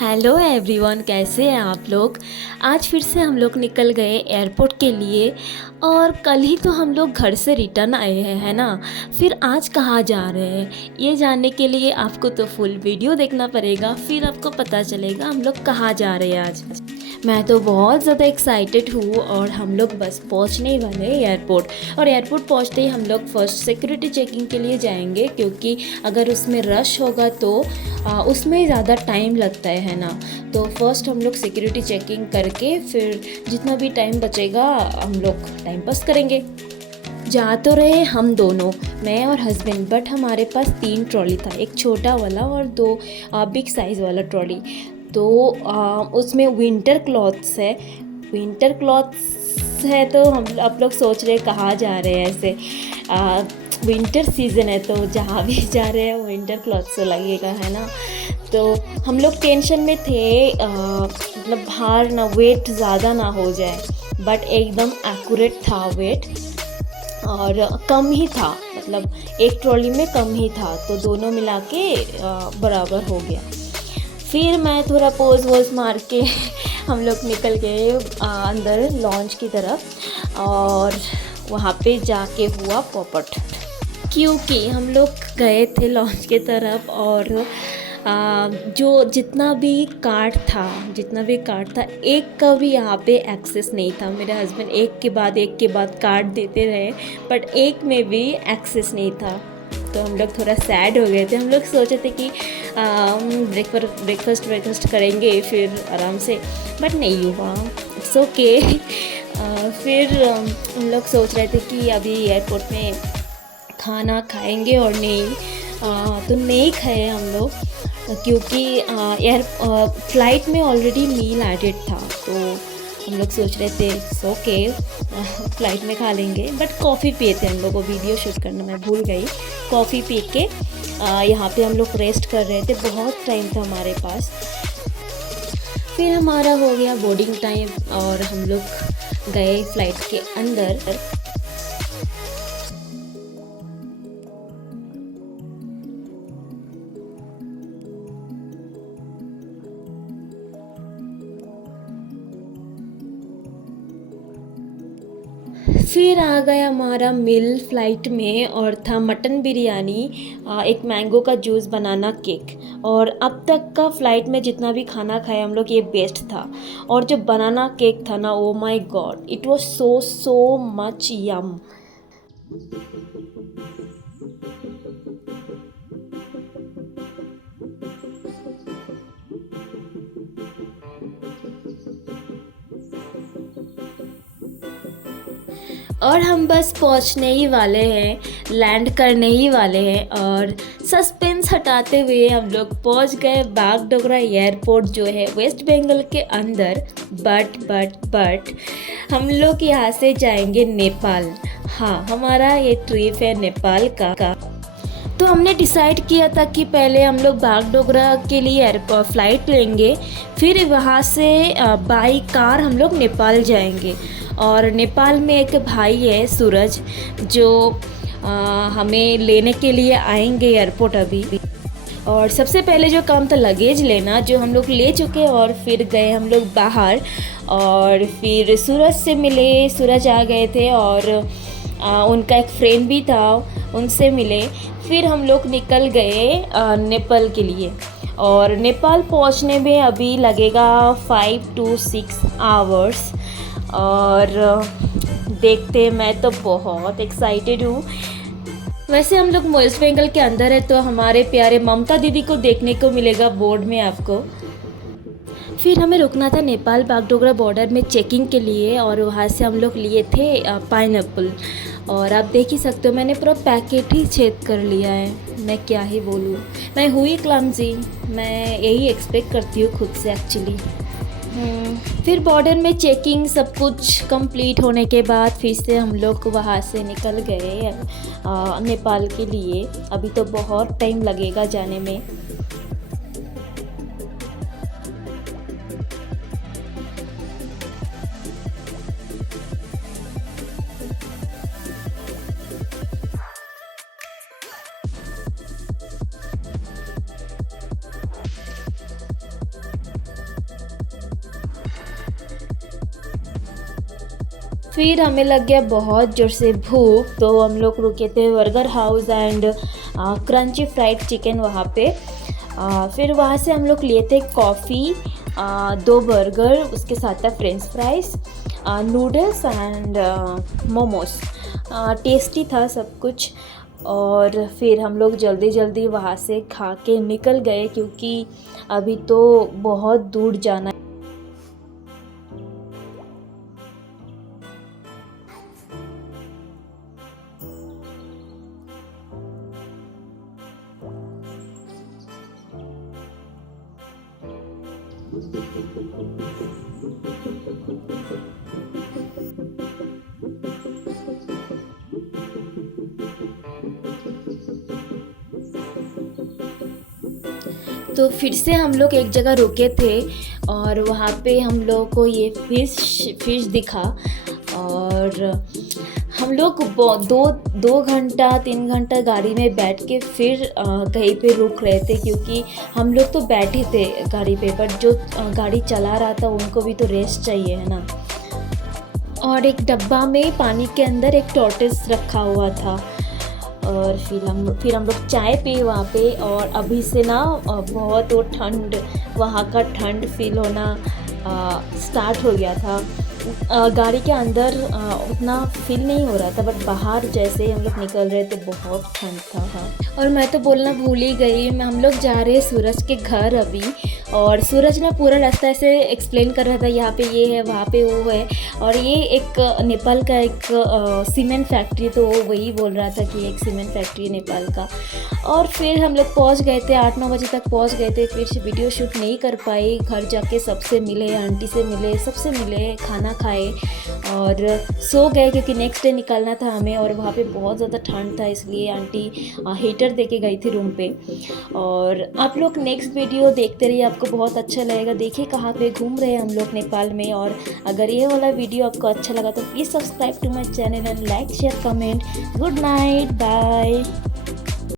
Hello everyone, कैसे हैं आप लोग। आज फिर से हम लोग निकल गए एयरपोर्ट के लिए और कल ही तो हम लोग घर से रिटर्न आए हैं, है ना। फिर आज कहाँ जा रहे हैं ये जानने के लिए आपको तो फुल वीडियो देखना पड़ेगा, फिर आपको पता चलेगा हम लोग कहाँ जा रहे हैं आज। मैं तो बहुत ज़्यादा एक्साइटेड हूँ और हम लोग बस पहुँचने ही वाले हैं एयरपोर्ट। और एयरपोर्ट पहुँचते ही हम लोग फर्स्ट सिक्योरिटी चेकिंग के लिए जाएंगे, क्योंकि अगर उसमें रश होगा तो उसमें ज़्यादा टाइम लगता है ना। तो फर्स्ट हम लोग सिक्योरिटी चेकिंग करके फिर जितना भी टाइम बचेगा हम लोग टाइम पास करेंगे। जा तो रहे हम दोनों, मैं और हस्बैंड, बट हमारे पास 3 ट्रॉली था, एक छोटा वाला और 2 बिग साइज़ वाला ट्रॉली। तो उसमें विंटर क्लॉथ्स है। विंटर क्लॉथ्स है तो हम आप लोग सोच रहे कहाँ जा रहे हैं ऐसे। विंटर सीज़न है तो जहाँ भी जा रहे हैं विंटर क्लॉथ्स तो लगेगा, है ना। तो हम लोग टेंशन में थे, मतलब बाहर ना वेट ज़्यादा ना हो जाए, बट एकदम एक्यूरेट था वेट और कम ही था, मतलब एक ट्रॉली में कम ही था, तो दोनों मिला के बराबर हो गया। फिर मैं थोड़ा पोज वोज मार के हम लोग निकल गए अंदर लॉन्च की तरफ और वहाँ पे जाके हुआ पॉपट, क्योंकि हम लोग गए थे लॉन्च की तरफ और जो जितना भी कार्ड था एक का भी यहाँ पे एक्सेस नहीं था। मेरे हस्बैंड एक के बाद कार्ड देते रहे, बट एक में भी एक्सेस नहीं था। तो हम लोग थोड़ा सैड हो गए थे। हम लोग सोचे थे कि ब्रेकफास्ट करेंगे फिर आराम से, बट नहीं हुआ। It's okay. फिर हम लोग सोच रहे थे कि अभी एयरपोर्ट में खाना खाएंगे और तो नहीं खाए हम लोग, क्योंकि फ़्लाइट में ऑलरेडी मील एडेड था। तो हम लोग सोच रहे थे ओके फ़्लाइट में खा लेंगे, बट कॉफ़ी पिए थे हम लोग को। वीडियो शूट करना मैं भूल गई। कॉफ़ी पी के यहाँ पे हम लोग रेस्ट कर रहे थे, बहुत टाइम था हमारे पास। फिर हमारा हो गया बोर्डिंग टाइम और हम लोग गए फ़्लाइट के अंदर। फिर आ गया हमारा मील फ़्लाइट में और था मटन बिरयानी, एक मैंगो का जूस, बनाना केक। और अब तक का फ़्लाइट में जितना भी खाना खाया हम लोग ये बेस्ट था। और जो बनाना केक था ना, oh my god, it was so much yum. और हम बस पहुंचने ही वाले हैं, लैंड करने ही वाले हैं और सस्पेंस हटाते हुए हम लोग पहुंच गए बागडोगरा एयरपोर्ट, जो है वेस्ट बंगाल के अंदर। बट हम लोग यहाँ से जाएंगे नेपाल। हाँ, हमारा ये ट्रिप है नेपाल का। तो हमने डिसाइड किया था कि पहले हम लोग बागडोगरा के लिए एयरपोर्ट फ़्लाइट लेंगे, फिर वहाँ से बाई कार हम लोग नेपाल जाएंगे। और नेपाल में एक भाई है सूरज, जो हमें लेने के लिए आएंगे एयरपोर्ट अभी। और सबसे पहले जो काम था लगेज लेना, जो हम लोग ले चुके, और फिर गए हम लोग बाहर और फिर सूरज से मिले। सूरज आ गए थे और उनका एक फ्रेंड भी था, उनसे मिले। फिर हम लोग निकल गए नेपाल के लिए। और नेपाल पहुंचने में अभी लगेगा 5 to 6 आवर्स। और देखते, मैं तो बहुत एक्साइटेड हूँ। वैसे हम लोग वेस्ट बंगाल के अंदर है, तो हमारे प्यारे ममता दीदी को देखने को मिलेगा बोर्ड में आपको। फिर हमें रुकना था नेपाल बागडोगरा बॉर्डर में चेकिंग के लिए, और वहाँ से हम लोग लिए थे पाइनएप्पल। और आप देख ही सकते हो, मैंने पूरा पैकेट ही छेद कर लिया है। मैं क्या ही बोलूँ, मैं हुई क्लमजी। मैं यही एक्सपेक्ट करती हूँ खुद से एक्चुअली। फिर बॉर्डर में चेकिंग सब कुछ कंप्लीट होने के बाद फिर से हम लोग वहाँ से निकल गए नेपाल के लिए। अभी तो बहुत टाइम लगेगा जाने में। फिर हमें लग गया बहुत जोर से भूख, तो हम लोग रुके थे burger house and crunchy fried chicken वहाँ पे। फिर वहाँ से हम लोग लिए थे कॉफ़ी, 2 बर्गर, उसके साथ था French fries, noodles and momos. Tasty था सब कुछ। और फिर हम लोग जल्दी जल्दी वहाँ से खा के निकल गए, क्योंकि अभी तो बहुत दूर जाना। तो फिर से हम लोग एक जगह रुके थे और वहाँ पे हम लोग को ये फिश दिखा। और हम लोग दो घंटा 3 घंटा गाड़ी में बैठ के फिर कहीं पे रुक रहे थे, क्योंकि हम लोग तो बैठे थे गाड़ी पे, बट जो गाड़ी चला रहा था उनको भी तो रेस्ट चाहिए, है ना। और एक डब्बा में पानी के अंदर एक टॉर्टोइस रखा हुआ था। और फिर हम लोग चाय पिए वहाँ पे। और अभी से ना बहुत वो ठंड, वहाँ का ठंड फील होना स्टार्ट हो गया था। गाड़ी के अंदर उतना फील नहीं हो रहा था, बट बाहर जैसे ही हम लोग निकल रहे थे बहुत ठंड था। और मैं तो बोलना भूल ही गई, हम लोग जा रहे हैं सूरज के घर अभी। और सूरज ना पूरा रास्ता ऐसे एक्सप्लेन कर रहा था, यहाँ पे ये है, वहाँ पे वो है। और ये एक नेपाल का एक सीमेंट फैक्ट्री, तो वो वही बोल रहा था कि एक सीमेंट फैक्ट्री है नेपाल का। और फिर हम लोग पहुँच गए थे, 8-9 बजे तक पहुँच गए थे। फिर वीडियो शूट नहीं कर पाई, घर जाके सबसे मिले, आंटी से मिले, सबसे मिले, खाना खाए और सो गए, क्योंकि नेक्स्ट डे निकलना था हमें। और वहाँ पे बहुत ज़्यादा ठंड था, इसलिए आंटी हीटर दे के गई थी रूम पे। और आप लोग नेक्स्ट वीडियो देखते रहिए, आपको बहुत अच्छा लगेगा। देखिए कहाँ पे घूम रहे हैं हम लोग नेपाल में। और अगर ये वाला वीडियो आपको अच्छा लगा तो please subscribe to my channel and like share comment. Good night, bye.